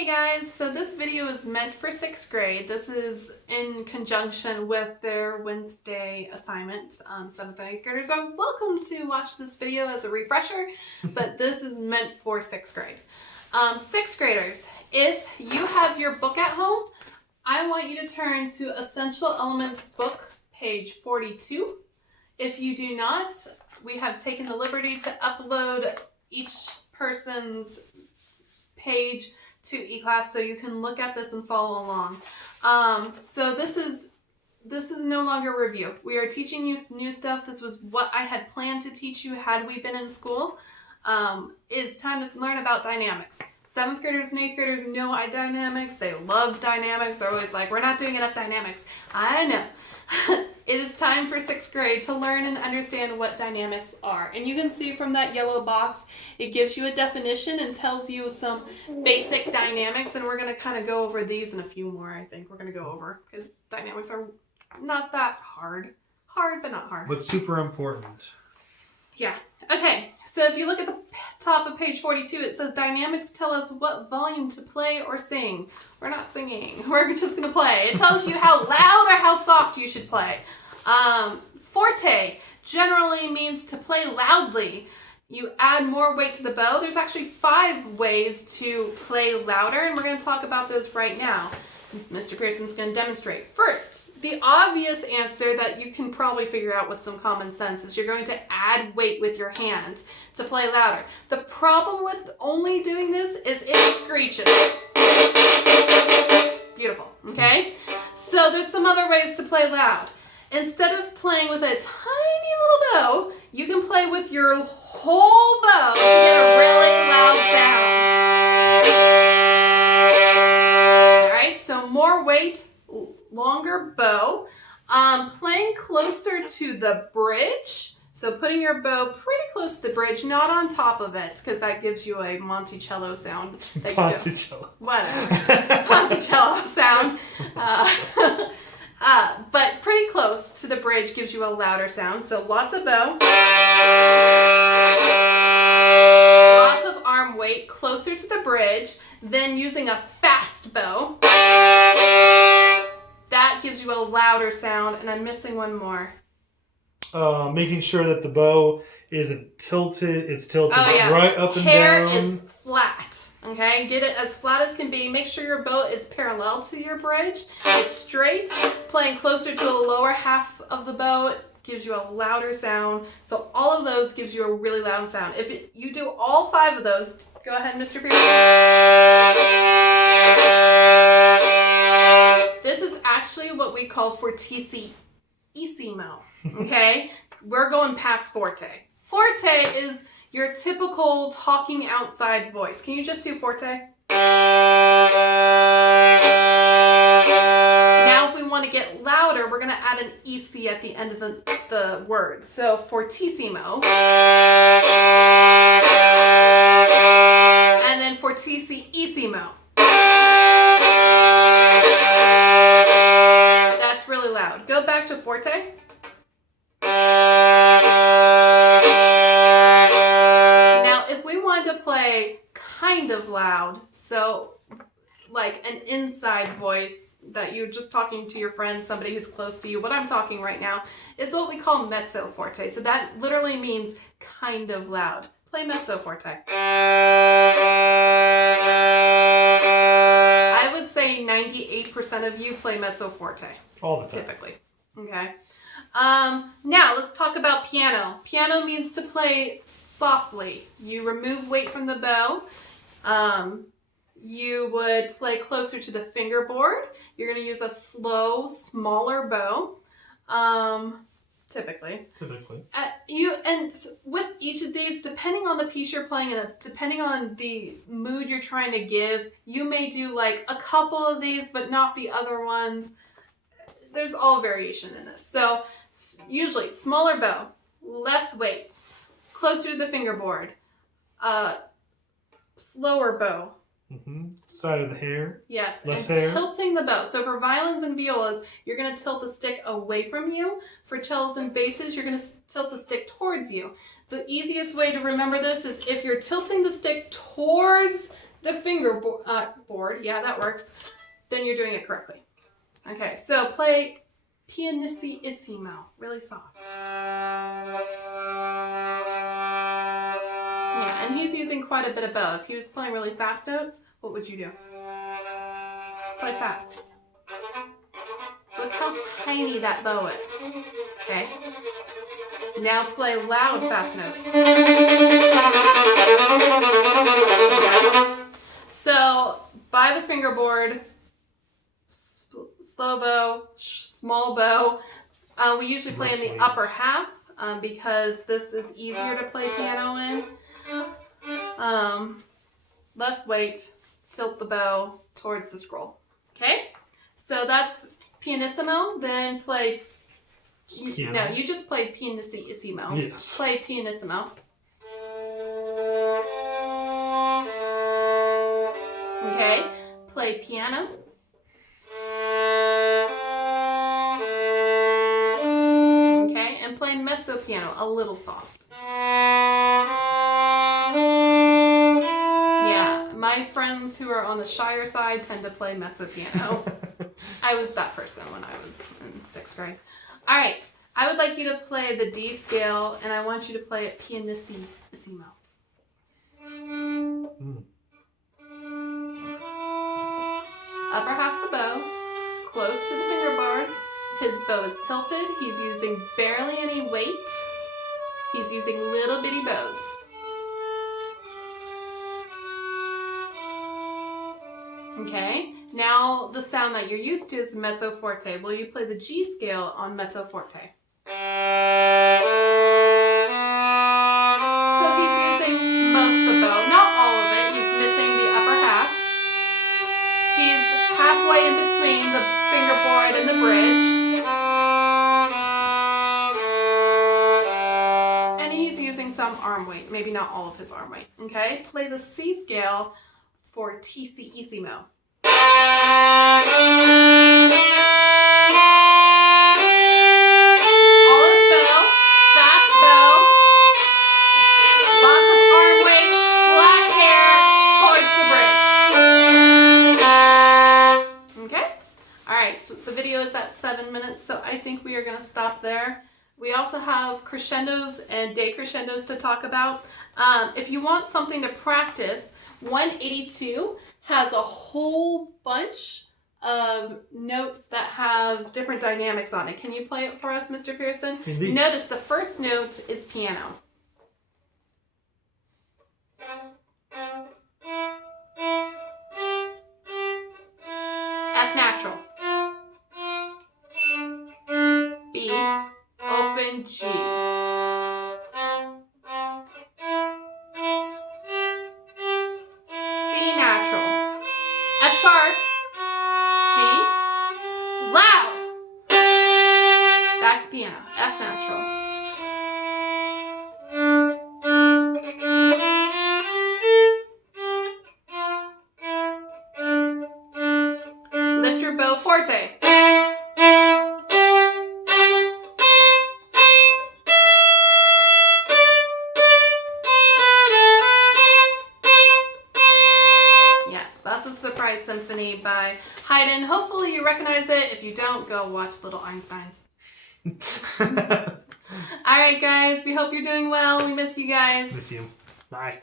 Hey guys, so this video is meant for 6th grade. This is in conjunction with their Wednesday assignment. 7th and 8th graders are welcome to watch this video as a refresher, but this is meant for 6th grade. 6th graders, if you have your book at home, I want you to turn to Essential Elements book, page 42. If you do not, we have taken the liberty to upload each person's page to eClass so you can look at this and follow along. So this is no longer review. We are teaching you new stuff. This was what I had planned to teach you had we been in school. It's time to learn about dynamics. 7th graders and 8th graders know dynamics. They love dynamics. They're always like, we're not doing enough dynamics. I know. It is time for 6th grade to learn and understand what dynamics are. And you can see from that yellow box, it gives you a definition and tells you some basic dynamics. And we're going to kind of go over these and a few more, I think we're going to go over. Because dynamics are not that hard. Hard, but not hard. But super important. Yeah. Okay, so if you look at the top of page 42, it says dynamics tell us what volume to play or sing. We're not singing. We're just going to play. It tells you how loud or how soft you should play. Forte generally means to play loudly. You add more weight to the bow. There's actually 5 ways to play louder, and we're going to talk about those right now. Mr. Pearson's going to demonstrate. First, the obvious answer that you can probably figure out with some common sense is you're going to add weight with your hand to play louder. The problem with only doing this is it screeches. Beautiful, okay? So there's some other ways to play loud. Instead of playing with a tiny little bow, you can play with your whole bow to get a really loud sound. So more weight, longer bow. Playing closer to the bridge. So putting your bow pretty close to the bridge, not on top of it, because that gives you a Monticello sound. Monticello. Whatever. Monticello sound. But pretty close to the bridge gives you a louder sound. So lots of bow. Lots of arm weight closer to the bridge. Then using a fast bow. That gives you a louder sound, and I'm missing one more. Making sure that the bow isn't tilted. It's tilted right up and Hair down. is flat. Okay, get it as flat as can be. Make sure your bow is parallel to your bridge. It's straight. Playing closer to the lower half of the bow gives you a louder sound. So all of those gives you a really loud sound. If you do all 5 of those, go ahead, Mr. Pearson. This is actually what we call fortissimo. Okay? We're going past forte. Forte is your typical talking outside voice. Can you just do forte? Now if we want to get louder, we're going to add an EC at the end of the word. So fortissimo. And then fortissimo. That's really loud. Go back to forte. Now, if we wanted to play kind of loud, so like an inside voice that you're just talking to your friend, somebody who's close to you, what I'm talking right now is what we call mezzo forte. So that literally means kind of loud. Play mezzo forte. I would say 98% of you play mezzo forte. All the time. Typically. Okay. Now let's talk about piano. Piano means to play softly. You remove weight from the bow. You would play closer to the fingerboard. You're going to use a slow, smaller bow. Typically. And with each of these, depending on the piece you're playing and depending on the mood you're trying to give, you may do like a couple of these, but not the other ones. There's all variation in this. So usually smaller bow, less weight, closer to the fingerboard, slower bow. Side of the hair. Yes, less and hair. Tilting the bow. So for violins and violas, you're going to tilt the stick away from you. For cellos and basses, you're going to tilt the stick towards you. The easiest way to remember this is if you're tilting the stick towards the board, yeah, that works, then you're doing it correctly. Okay, so play pianissimo, really soft. Yeah, and he's using quite a bit of bow. If he was playing really fast notes, what would you do? Play fast. Look how tiny that bow is. Okay? Now play loud fast notes. So, by the fingerboard, slow bow, small bow. We usually play in the upper half because this is easier to play piano in. Less weight, tilt the bow towards the scroll. Okay? So that's pianissimo, then play... No, you just played pianissimo. Yes. Play pianissimo. Okay, play piano. Okay, and play mezzo piano, a little soft. Yeah, my friends who are on the shyer side tend to play mezzo piano. I was that person when I was in 6th grade. All right, I would like you to play the D scale, and I want you to play it pianissimo. Upper half the bow, close to the fingerboard. His bow is tilted. He's using barely any weight. He's using little bitty bows. Okay, now the sound that you're used to is mezzo forte. Will you play the G scale on mezzo forte? So he's using most of the bow, not all of it. He's missing the upper half. He's halfway in between the fingerboard and the bridge. And he's using some arm weight, maybe not all of his arm weight. Okay, play the C scale for tissimo. All is bow, fast bow, lots of arm weight, flat hair towards the bridge. Okay? Alright, so the video is at 7 minutes, so I think we are going to stop there. We also have crescendos and decrescendos to talk about. If you want something to practice, 182 has a whole bunch of notes that have different dynamics on it. Can you play it for us, Mr. Pearson? Indeed. Notice the first note is piano. F natural. B, open G. F sharp, G, loud. Back to piano, F natural. Lift your bow forte. Surprise Symphony by Haydn. Hopefully you recognize it. If you don't, go watch Little Einsteins. Alright guys, we hope you're doing well. We miss you guys. Miss you. Bye.